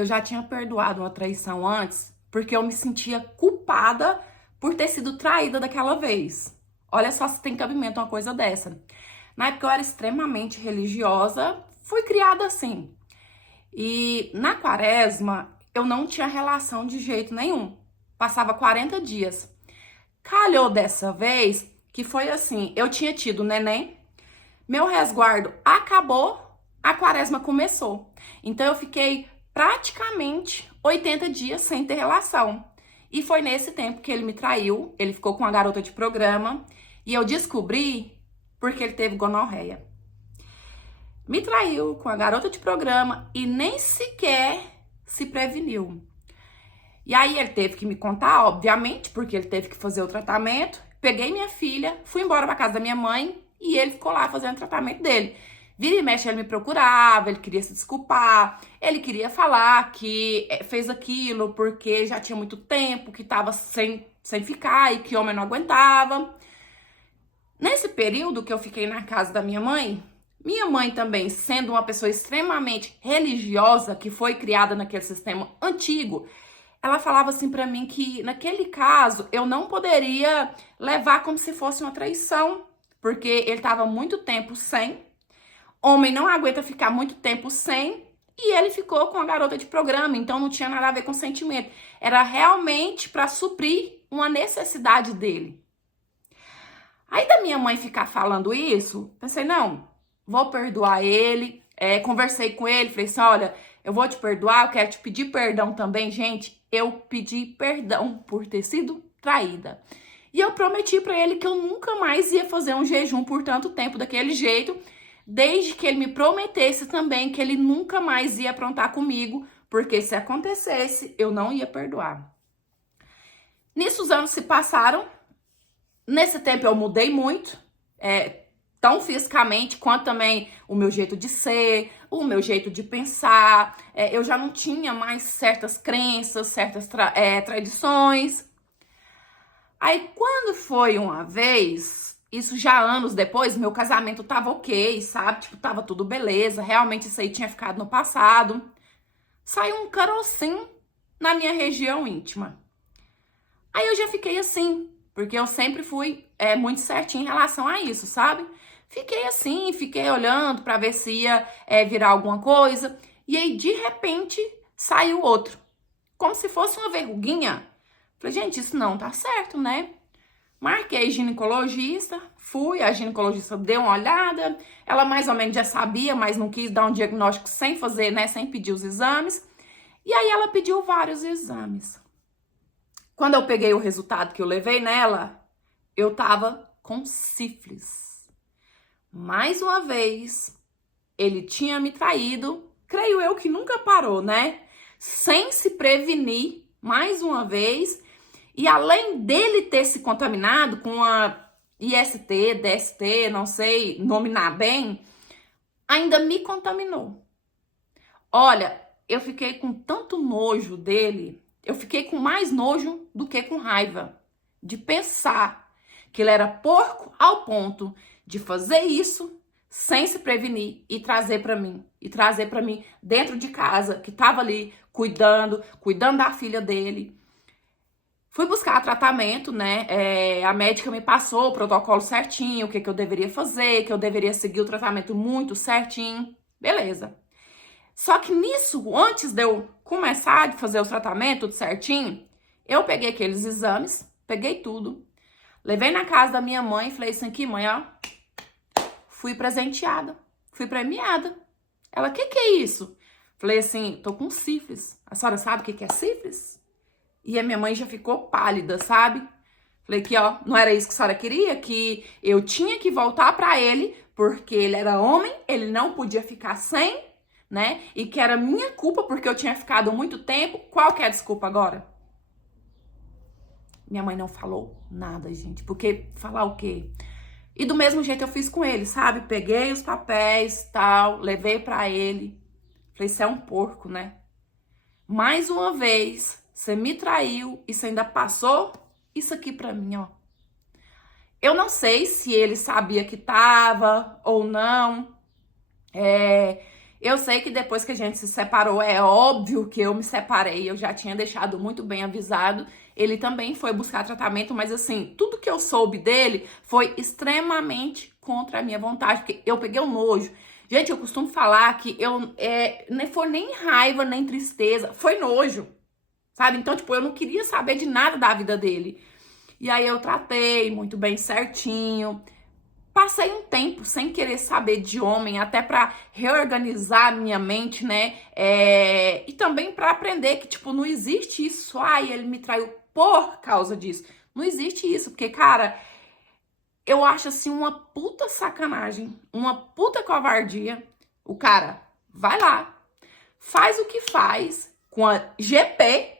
Eu já tinha perdoado uma traição antes, porque eu me sentia culpada por ter sido traída daquela vez. Olha só se tem cabimento uma coisa dessa. Na época eu era extremamente religiosa, fui criada assim. E na quaresma eu não tinha relação de jeito nenhum. Passava 40 dias. Calhou dessa vez que foi assim, eu tinha tido neném, meu resguardo acabou, a quaresma começou. Então eu fiquei praticamente 80 dias sem ter relação. E foi nesse tempo que ele me traiu, ele ficou com a garota de programa e eu descobri porque ele teve gonorreia. Me traiu com a garota de programa e nem sequer se preveniu. E aí ele teve que me contar, obviamente, porque ele teve que fazer o tratamento. Peguei minha filha, fui embora para casa da minha mãe e ele ficou lá fazendo o tratamento dele. Vira e mexe, ele me procurava, ele queria se desculpar, ele queria falar que fez aquilo porque já tinha muito tempo, que tava sem ficar e que homem não aguentava. Nesse período que eu fiquei na casa da minha mãe também, sendo uma pessoa extremamente religiosa, que foi criada naquele sistema antigo, ela falava assim pra mim que naquele caso eu não poderia levar como se fosse uma traição, porque ele tava muito tempo sem. Homem não aguenta ficar muito tempo sem. E ele ficou com a garota de programa, então não tinha nada a ver com sentimento. Era realmente para suprir uma necessidade dele. Aí da minha mãe ficar falando isso, pensei, não, vou perdoar ele. Conversei com ele, falei assim, olha, eu vou te perdoar, eu quero te pedir perdão também, gente. Eu pedi perdão por ter sido traída. E eu prometi pra ele que eu nunca mais ia fazer um jejum por tanto tempo daquele jeito, desde que ele me prometesse também que ele nunca mais ia aprontar comigo, porque se acontecesse, eu não ia perdoar. Nisso os anos se passaram. Nesse tempo eu mudei muito, tão fisicamente quanto também o meu jeito de ser, o meu jeito de pensar. Eu já não tinha mais certas crenças, certas tradições. Aí quando foi uma vez, isso já anos depois, meu casamento tava ok, sabe? Tipo, tava tudo beleza, realmente isso aí tinha ficado no passado. Saiu um carocinho na minha região íntima. Aí eu já fiquei assim, porque eu sempre fui muito certinha em relação a isso, sabe? Fiquei assim, fiquei olhando pra ver se ia virar alguma coisa. E aí, de repente, saiu outro. Como se fosse uma verruguinha. Falei, gente, isso não tá certo, né? Marquei ginecologista, fui, a ginecologista deu uma olhada. Ela mais ou menos já sabia, mas não quis dar um diagnóstico sem fazer, né? Sem pedir os exames. E aí ela pediu vários exames. Quando eu peguei o resultado que eu levei nela, eu tava com sífilis. Mais uma vez, ele tinha me traído, creio eu que nunca parou, né? Sem se prevenir, mais uma vez. E além dele ter se contaminado com a IST, DST, não sei nominar bem, ainda me contaminou. Olha, eu fiquei com tanto nojo dele, eu fiquei com mais nojo do que com raiva de pensar que ele era porco ao ponto de fazer isso sem se prevenir e trazer para mim dentro de casa, que tava ali cuidando da filha dele. Fui buscar tratamento, né? A médica me passou o protocolo certinho, o que eu deveria fazer, que eu deveria seguir o tratamento muito certinho. Beleza. Só que nisso, antes de eu começar a fazer o tratamento tudo certinho, eu peguei aqueles exames, peguei tudo, levei na casa da minha mãe e falei assim aqui, mãe, ó, fui presenteada, fui premiada. Ela, que é isso? Falei assim, tô com sífilis. A senhora sabe o que é sífilis? E a minha mãe já ficou pálida, sabe? Falei que, ó, não era isso que a senhora queria? Que eu tinha que voltar pra ele, porque ele era homem, ele não podia ficar sem, né? E que era minha culpa porque eu tinha ficado muito tempo. Qual que é a desculpa agora? Minha mãe não falou nada, gente. Porque falar o quê? E do mesmo jeito eu fiz com ele, sabe? Peguei os papéis, tal, levei pra ele. Falei, você é um porco, né? Mais uma vez, você me traiu e você ainda passou isso aqui pra mim, ó. Eu não sei se ele sabia que tava ou não. Eu sei que depois que a gente se separou, é óbvio que eu me separei, eu já tinha deixado muito bem avisado. Ele também foi buscar tratamento, mas assim, tudo que eu soube dele foi extremamente contra a minha vontade, porque eu peguei o nojo. Gente, eu costumo falar que não foi nem raiva, nem tristeza, foi nojo, sabe? Então, tipo, eu não queria saber de nada da vida dele. E aí eu tratei muito bem certinho. Passei um tempo sem querer saber de homem, até pra reorganizar a minha mente, né? E também pra aprender que, tipo, não existe isso. Ai, ele me traiu por causa disso. Não existe isso, porque, cara, eu acho assim uma puta sacanagem, uma puta covardia. O cara vai lá, faz o que faz com a GP,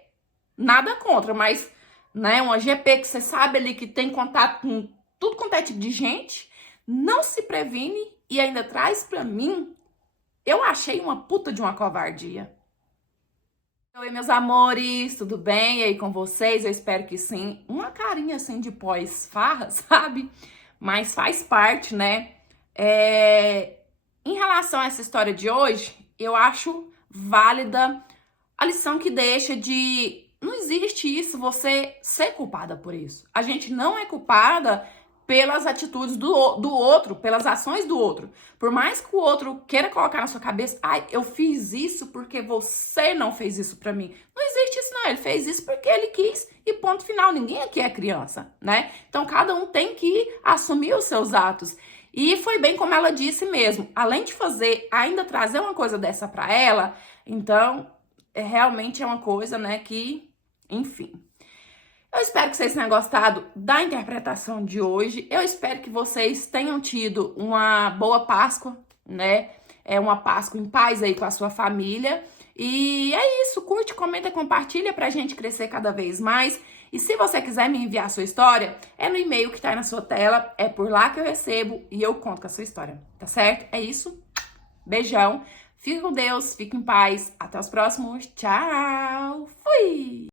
nada contra, mas, né, uma GP que você sabe ali que tem contato com tudo quanto é tipo de gente, não se previne e ainda traz pra mim. Eu achei uma puta de uma covardia. Oi, meus amores, tudo bem? E aí com vocês? Eu espero que sim. Uma carinha assim de pós-farra, sabe? Mas faz parte, né? Em relação a essa história de hoje, eu acho válida a lição que deixa de não existe isso, você ser culpada por isso. A gente não é culpada pelas atitudes do outro, pelas ações do outro. Por mais que o outro queira colocar na sua cabeça, ai, eu fiz isso porque você não fez isso pra mim. Não existe isso não, ele fez isso porque ele quis e ponto final. Ninguém aqui é criança, né? Então cada um tem que assumir os seus atos. E foi bem como ela disse mesmo, além de fazer, ainda trazer uma coisa dessa pra ela, então realmente é uma coisa, né, que, enfim. Eu espero que vocês tenham gostado da interpretação de hoje. Eu espero que vocês tenham tido uma boa Páscoa, né? Uma Páscoa em paz aí com a sua família. E é isso, curte, comenta, compartilha pra gente crescer cada vez mais. E se você quiser me enviar a sua história, é no e-mail que tá aí na sua tela, é por lá que eu recebo e eu conto com a sua história, tá certo? É isso, beijão, fique com Deus, fique em paz, até os próximos, tchau, fui!